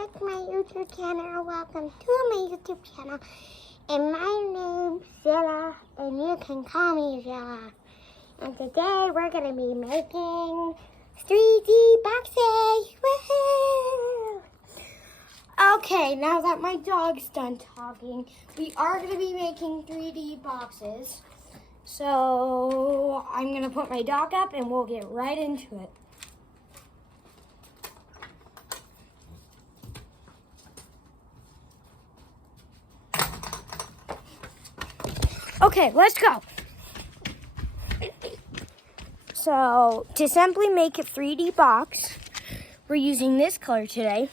back to my YouTube channel. Welcome to my YouTube channel. And my name's Zilla, and you can call me Zilla. And today we're going to be making 3D boxes. Woohoo! Okay, now that my dog's done talking, we are going to be making 3D boxes. So I'm going to put my dog up and we'll get right into it. Okay, let's go. So to simply make a 3D box, we're using this color today.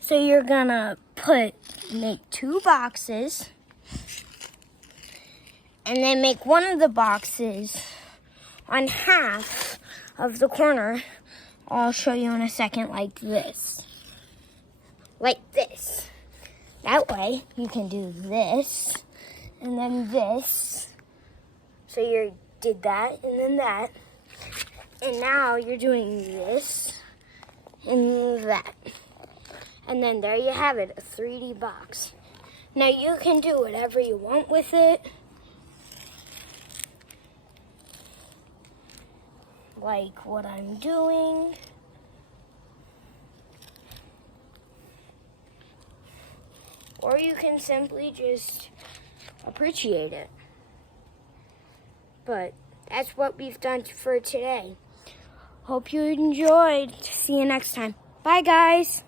So you're gonna make two boxes and then make one of the boxes on half of the corner. I'll show you in a second, like this. Like this. That way you can do this. And then this. So you did that and then that. And now you're doing this and that. And then there you have it, a 3D box. Now you can do whatever you want with it. Like what I'm doing. Or you can simply just appreciate it. But that's what we've done for today. Hope you enjoyed. See you next time. Bye, guys.